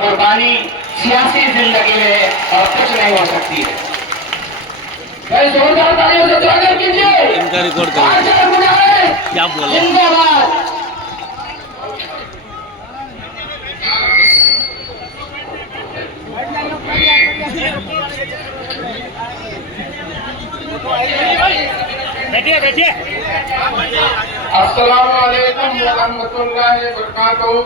कुर्बानी सियासी जिंदगी में और कुछ नहीं हो सकती है। भाई जोरदार तालियों से स्वागत कीजिए। इनका रिकॉर्ड क्या बोल जिंदाबाद। बैठिए बैठिए। अस्सलाम वालेकुम व रहमतुल्लाहि व बरकातहू।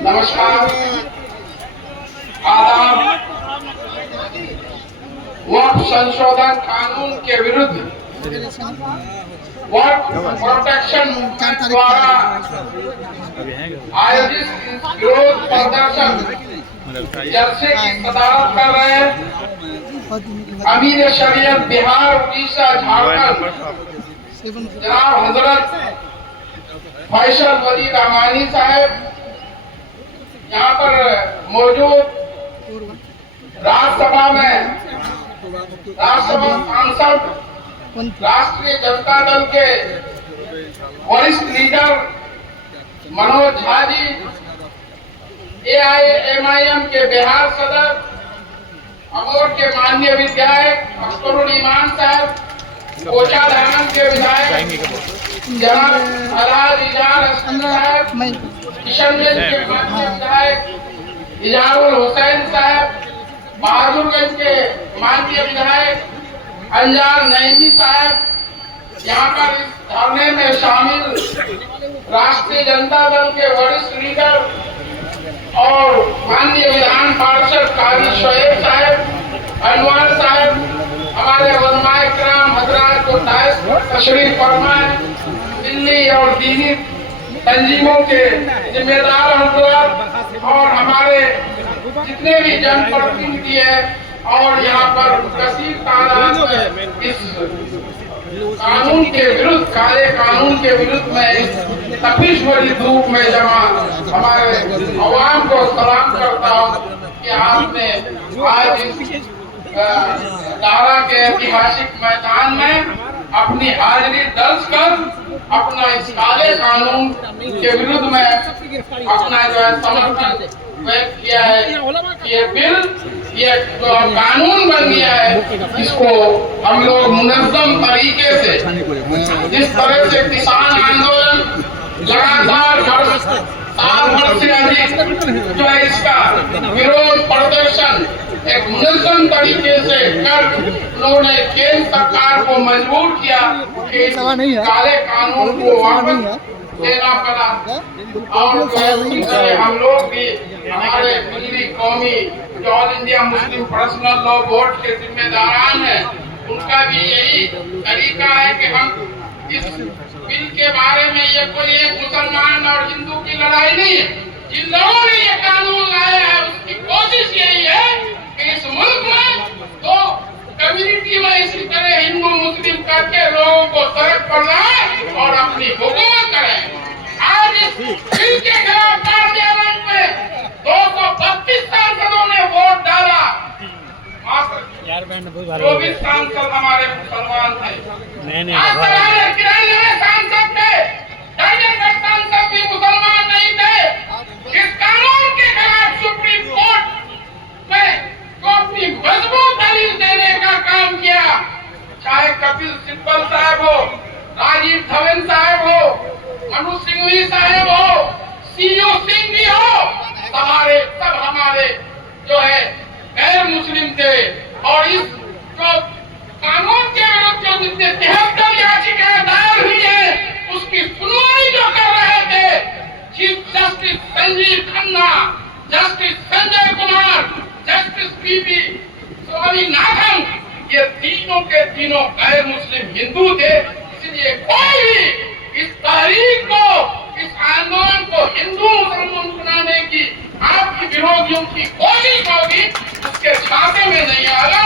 नमस्कार, आदाब। वक्फ संशोधन कानून के विरुद्ध वक्फ प्रोटेक्शन द्वारा आयोजित विरोध प्रदर्शन जलसे की सदारत कर रहे हैं अमीर शरीयत बिहार, उड़ीसा, झारखंड जनाब हजरत फैसल वली रहमानी साहब, यहाँ पर मौजूद राज्यसभा में राज्यसभा सांसद, राष्ट्रीय जनता दल के वरिष्ठ लीडर मनोज झा जी, AIMIM के बिहार सदर, अमोर के माननीय विधायक अख्तरुल ईमान साहब, कोचाधामन के विधायक जनाब अलाल इजार हसन साहब, किशनगंज के माननीय विधायक इजारुल हुसैन साहब, बहादुरगंज के माननीय विधायक अंजार नईमी साहब, यहाँ पर इस धरने में शामिल राष्ट्रीय जनता दल के वरिष्ठ लीडर और माननीय विधान पार्षद काजी शोएब साहब, अनवर साहब, हमारे उलमाए किराम हजरात को तशरीफ फरमाए, दिल्ली और दीनी तंजीमों के जिम्मेदार हजरात और हमारे जितने भी जनप्रतिनिधि हैं और यहाँ पर कसीर तादाद में इस कानून के विरुद्ध, काले कानून के विरुद्ध में इस तपिश भरी धूप में जमा हमारे अवाम को सलाम करता हूँ कि आपने आज इस दारा के ऐतिहासिक मैदान में अपनी हाजिरी दर्ज कर अपना इस काले कानून के विरुद्ध में अपना जो है समर्थन व्यक्त किया है। ये बिल, ये जो कानून बन गया है, इसको हम लोग मुनज़्ज़म तरीके से, जिस तरह से किसान आंदोलन लगातार साल भर से अधिक जो है इसका विरोध प्रदर्शन एक मुनज़्ज़म तरीके से कर उन्होंने केंद्र सरकार को मजबूर किया कि काले कानून को वापस देना पड़ा। और हम लोग भी हमारे मिली कौमी जो all India Muslim personal law board के जिम्मेदारान हैं, उनका भी यही तरीका है कि हम इस बिल के बारे में, ये कोई एक मुसलमान और हिंदू की लड़ाई नहीं है। जिन लोगों ने ये कानून लाया है उसकी कोशिश यही है कि इस मुल्क में तो कम्युनिटी में इसी तरह हिंदू मुस्लिम करके लोगों को सड़क पर लाए और अपनी हुकूमत करें। आज इस बिल के खिलाफ पार्लियामेंट में 232 सांसदों ने वोट डाला। 24 सांसद हमारे मुसलमान थे, 93 सांसद थे, दर्जन सांसद भी मुसलमान नहीं थे। इस कानून के खिलाफ सुप्रीम कोर्ट में को अपनी मजबूत दलील देने का काम किया, चाहे कपिल सिब्बल साहब हो, राजीव धवन साहब हो, मनु सिंघवी साहब हो, सीयू सिंह भी हो, सब हमारे जो है गैर मुस्लिम थे। और इस जो कानून के विरुद्ध जो जितने 73 याचिकाएं दायर हुई है, उसकी सुनवाई जो कर रहे थे chief justice Sanjeev Khanna, justice Sanjay Kumar, justice PP Swaminathan, ये तीनों के तीनों गैर मुस्लिम हिंदू थे। इसलिए कोई भी इस तहरीक को, इस आंदोलन को हिंदू मुसलमान बनाने की आपकी विरोधियों की कोशिश होगी, उसके छाते में नहीं आएगा।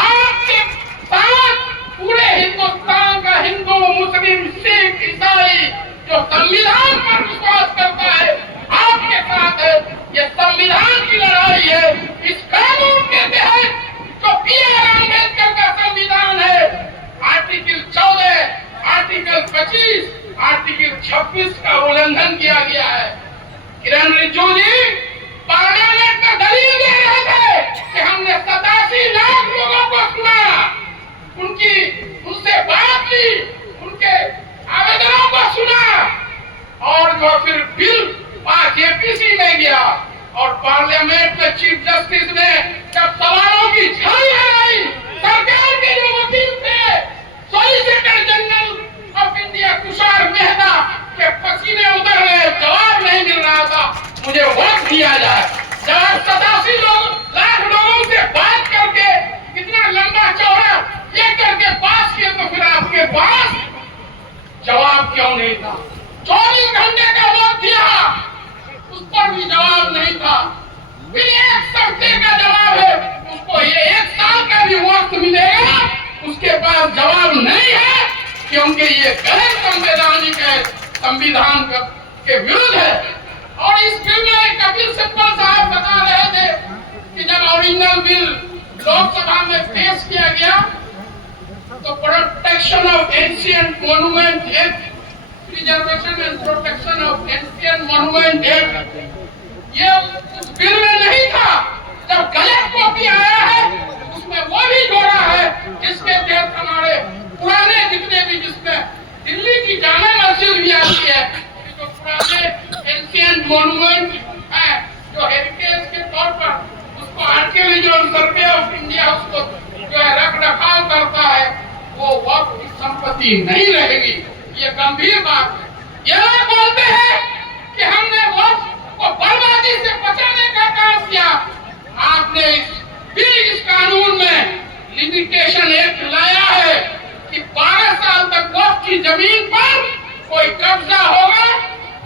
आपके साथ पूरे हिंदुस्तान का हिंदू, मुस्लिम, सिख, ईसाई जो संविधान पर विश्वास करता है, आपके साथ है। ये संविधान की लड़ाई है। इस कानून के तहत जो B.R. अम्बेडकर का संविधान है, आर्टिकल 14, आर्टिकल 25, आर्टिकल 26 का उल्लंघन किया गया है। किरण रिजिजू जी पार्लियामेंट वो फिर बिल जेपीसी में गया और पार्लियामेंट में चीफ जस्टिस ने जब सवालों की झाड़ी लगाई, सरकार के जो वकील थे, solicitor general of India Tushar Mehta के पसीने उतर रहे, जवाब नहीं मिल रहा था, मुझे वक्त दिया जाए। जब 87 लाख लोगों से बात करके इतना लंबा चौड़ा ये करके पास किए, तो फिर आपके पास जवाब क्यों नहीं था? 24 घंटे का वक्त दिया, उस पर भी जवाब नहीं था। फिर एक सप्ताह का जवाब है, उसको ये 1 साल का भी वक्त मिलेगा, उसके पास जवाब नहीं है, क्योंकि ये गैर संवैधानिक है, संविधान के विरुद्ध है। और इस बिल में कपिल सिब्बल साहब बता रहे थे कि जब ओरिजिनल बिल लोकसभा में पेश किया गया तो protection of ancient monument act, preservation and protection of ancient monument act, ये उस बिल में नहीं था। जब गलत कॉपी आया है उसमें वो भी जोड़ा है जिसके तहत हमारे पुराने जितने भी, जिसमें दिल्ली की जामा मस्जिद भी आती है, जो पुराने एंशिएंट मॉन्यूमेंट है, जो हेरिटेज के तौर पर उसको आर्कियोलॉजिकल सर्वे ऑफ इंडिया उसको जो है रख रखाव करता है, वो वक्त की संपत्ति नहीं रहेगी। ये गंभीर बात है। ये लोग बोलते हैं कि हमने वक्त को बर्बादी से बचाने का काम किया। आपने इस कानून में लिमिटेशन एक्ट लाया है कि 12 साल तक वक्त की जमीन पर कोई कब्जा होगा,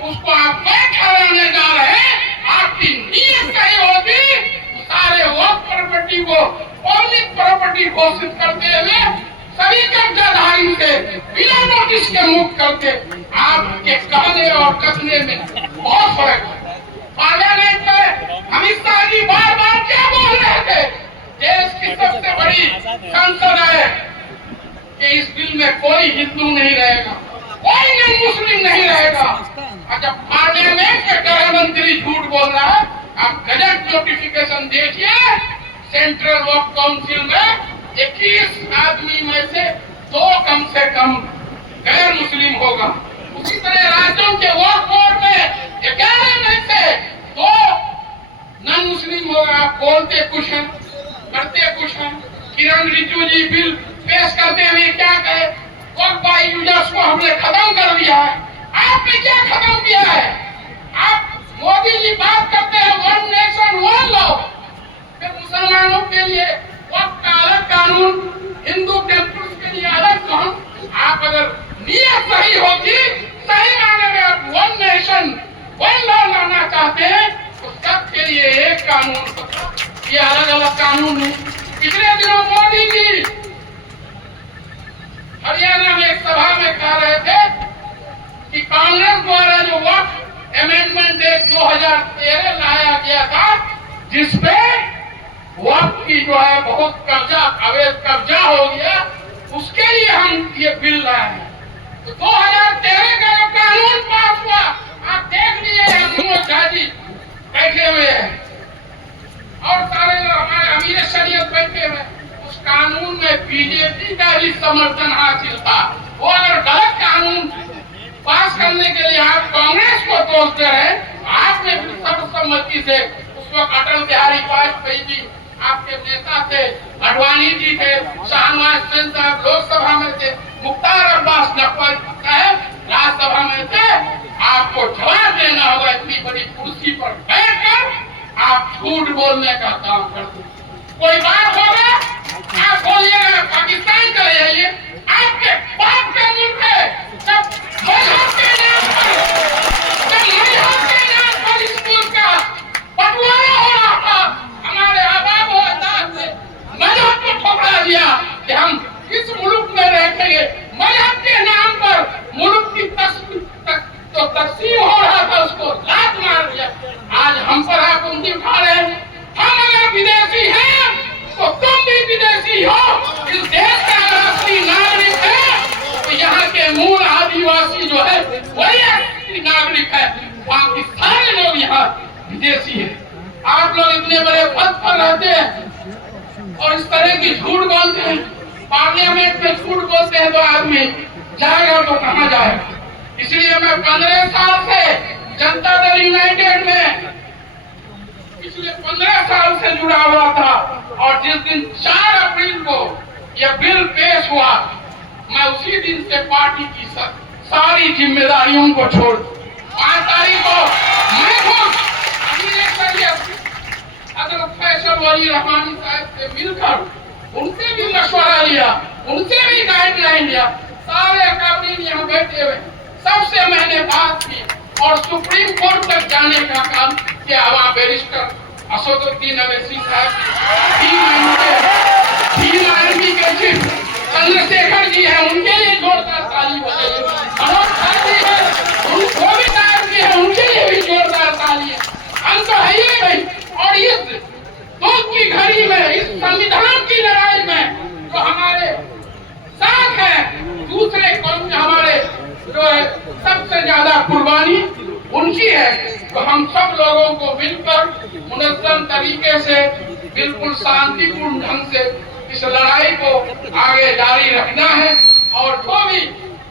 उसको आप बैठ ठहराने जा रहे हैं। आपकी नीयत सही होती, सारे वक्त प्रॉपर्टी को पब्लिक प्रॉपर्टी घोषित करते हुए सभी कब्जाधारी से बिना नोटिस के मुक्त करते। आपके कहने और कथने में बहुत फर्क है। पार्लियामेंट में अमित शाह जी बार बार क्या बोल रहे थे? देश की सबसे बड़ी संसद है कि इस बिल में कोई हिंदू नहीं रहेगा, कोई नॉन मुस्लिम नहीं रहेगा। और जब पार्लियामेंट के गृह मंत्री झूठ बोल रहा है, आप गजट नोटिफिकेशन देखिए, सेंट्रल वक्फ काउंसिल में 21 आदमी में से 2 कम से कम गैर मुस्लिम होगा। उसी तरह राज्यों के वक्फ बोर्ड में 11 में से 2 नॉन मुस्लिम होगा। आप बोलते कुछ हैं, करते कुछ हैं। किरण रिजिजू जी बिल पेश करते हुए क्या कहे? वक्फ बाई यूजर्स को हमने खत्म कर दिया है। आपने क्या खत्म किया है? आप मोदी जी बात करते हैं वन नेशन वन लॉ, फिर मुसलमानों के लिए वक्फ का अलग कानून, हिंदू टेम्पल्स के लिए अलग कानून। आप अगर नियत सही होगी, सही मायने में आप वन नेशन वन लॉ लाना चाहते हैं, तो सबके लिए एक कानून, ये अलग अलग कानून नहीं। पिछले दिनों मोदी जी हरियाणा में एक सभा में कह रहे थे कि कांग्रेस द्वारा जो वक्फ अमेंडमेंट एक्ट 2013 लाया गया था, जिसपे वक्फ की जो है बहुत अवैध कब्जा हो गया, उसके लिए हम ये बिल लाए हैं। तो 2013 का जो कानून पास हुआ, आप देख लिए मनोज झा जी बैठे हुए हैं और सारे हमारे अमीर शरीयत बैठे हुए, उस कानून में बीजेपी का भी समर्थन हासिल था। वो अगर गलत कानून पास करने के लिए आप कांग्रेस को दोष दे रहे हैं, आपने भी सर्वसम्मति से, उस वक्त अटल बिहारी वाजपेयी जी आपके नेता थे, अडवाणी जी थे, शाहनवाज हुसैन साहब लोकसभा में थे, मुख्तार अब्बास नकवी साहब राज्यसभा में थे। आपको जवाब देना होगा, इतनी बड़ी कुर्सी पर बैठकर आप झूठ बोलने का काम करते। कोई बात होगा आप बोलिएगा पाकिस्तान चले जाइए, आपके बाप का मुल्क है। जब मजहब के नाम पर इस मुल्क का बंटवारा हो रहा था, हमारे आबाद हो अजाद ने मजहब को ठुकरा दिया कि हम इस मुल्क में रहेंगे। मजहब के नाम पर मुल्क की तकसीम हो रहा था, उसको लात मार दिया। आज हम पर आप उंगली उठा रहे हैं। हम अगर विदेशी हैं तो तुम भी विदेशी हो। इस देश का अगर असली नागरिक है तो यहाँ के मूल आदिवासी जो है वही असली नागरिक है, बाकी सारे लोग यहाँ विदेशी है। आप लोग इतने बड़े पद पर रहते हैं और इस तरह की झूठ बोलते हैं। पार्लियामेंट में झूठ बोलते हैं तो आदमी जाएगा तो कहाँ जाएगा? इसलिए मैं 15 साल से जनता दल यूनाइटेड में पिछले 15 साल से जुड़ा हुआ था, और जिस दिन 4 अप्रैल को यह बिल पेश हुआ, मैं उसी दिन से पार्टी की सारी जिम्मेदारियों को छोड़ 5 तारीख को मैं खुद अगर फैसल वली रहमानी साहब से मिलकर उनसे भी मशवरा लिया, उनसे भी गाइडलाइन लिया, सारे अकाबरीन यहाँ बैठे हुए सबसे मैंने बात की और सुप्रीम कोर्ट तक जाने का काम किया। वहाँ बैरिस्टर असदुद्दीन अवैसी साहब आर्मी के चीफ चंद्रशेखर जी हैं, उनके लिए जोरदार ताली हो गई। मनोज भाई है, उनको भी ताली है, उनके लिए भी जोरदार ताली है। हम तो है ही नहीं। और इस दुख की घड़ी में, इस संविधान की लड़ाई में जो हमारे साथ है, दूसरे कौम में हमारे जो है सबसे ज्यादा कुर्बानी उनकी है। तो हम सब लोगों को मिलकर मुनज़्ज़म तरीके से, बिल्कुल शांतिपूर्ण ढंग से इस लड़ाई को आगे जारी रखना है। और जो भी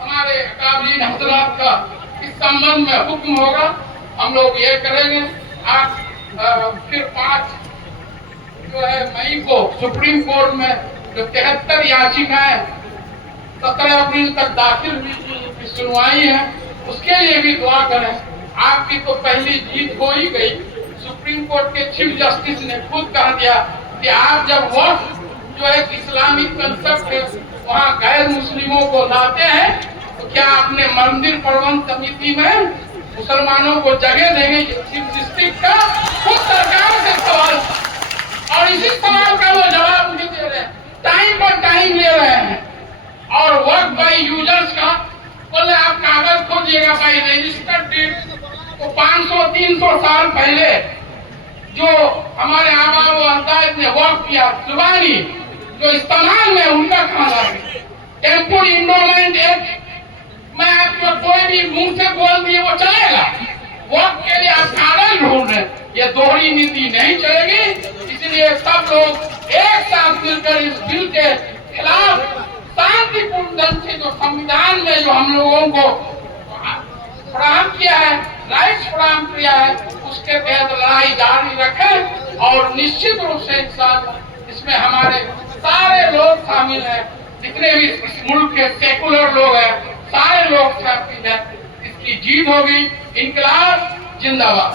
हमारे अकाबरीन हज़रात का इस संबंध में हुक्म होगा, हम लोग ये करेंगे। आज फिर 5 जो है मई को सुप्रीम कोर्ट में जो 73 याचिकाएं 17 अप्रैल तक दाखिल हुई की सुनवाई है, उसके लिए भी दुआ करें। आपकी तो पहली जीत हो ही गई। सुप्रीम कोर्ट के चीफ जस्टिस ने खुद कह दिया कि आप जब वक्फ जो एक इस्लामिक कंसेप्ट है वहाँ गैर मुस्लिमों को लाते हैं, तो क्या अपने मंदिर प्रबंध समिति में मुसलमानों को जगह देंगे? चीफ जस्टिस का खुद सरकार से सवाल, और इसी सवाल का वो जवाब मुझे दे रहे हैं, टाइम पर टाइम ले रहे हैं। और वर्क बाई यूजर्स का बोले आप कागज खोजिएगा बाई रजिस्टर्ड डेट, तो 500-300 साल पहले जो हमारे आबा व अजदाद ने वर्क किया जुबानी जो इस्तेमाल में, उनका खाना है। टेम्पो इंडोमेंट एक्ट में आपको कोई भी मुंह से बोल दिए वो चलेगा, वर्क के लिए आप कागज ढूंढ रहे, ये दोहरी नीति नहीं चलेगी। इसलिए सब लोग एक साथ मिलकर इस बिल के खिलाफ शांतिपूर्ण ढंग से जो संविधान में जो हम लोगों को प्रदान किया है, राइट्स प्रदान किया है, उसके तहत लड़ाई जारी रखें। और निश्चित रूप से इसमें हमारे सारे लोग शामिल हैं, जितने भी इस मुल्क के सेकुलर लोग हैं, सारे लोग शामिल हैं। इसकी जीत होगी। इंकलाब जिंदाबाद।